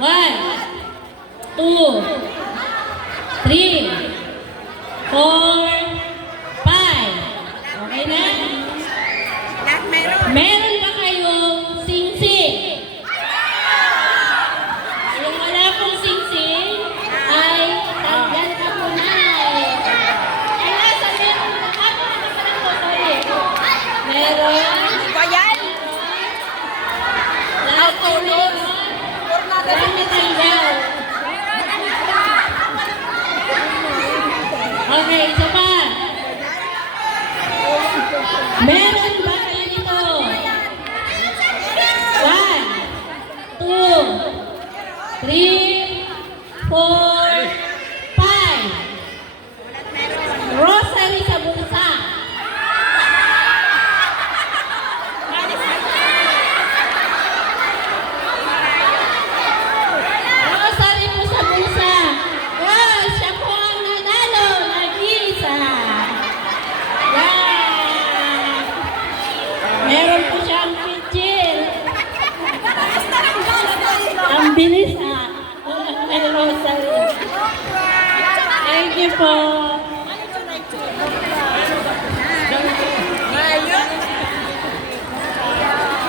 1, 2, 3, 4, 5. Okay na? Meron ba kayong sing-sing? Yung wala pong sing-sing, ay tanggal ka po na. Ay, nasa meron na. Ako na naman po, sorry. Meron. Lahat po meron. Meron na tanggal. Okay, isa pa. Meron ba kayo nito? 1, 2, 3, 4, 5. Rosary sa bulsa. Rosary po sa bulsa. Wow, siya po ang nanalo. Nag-iisa. Wow. Meron po siyang pitchil. Ang bilis ah. May rosary. Thank you po.